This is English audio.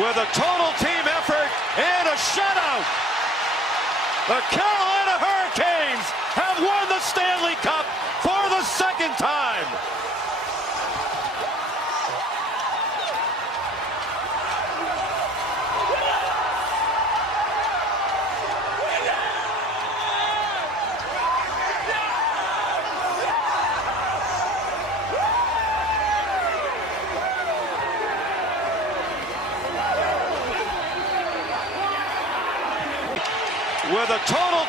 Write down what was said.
with a total team effort and a shutout. The Carolina Hurricanes have won the Stanley Cup for the second time. With a total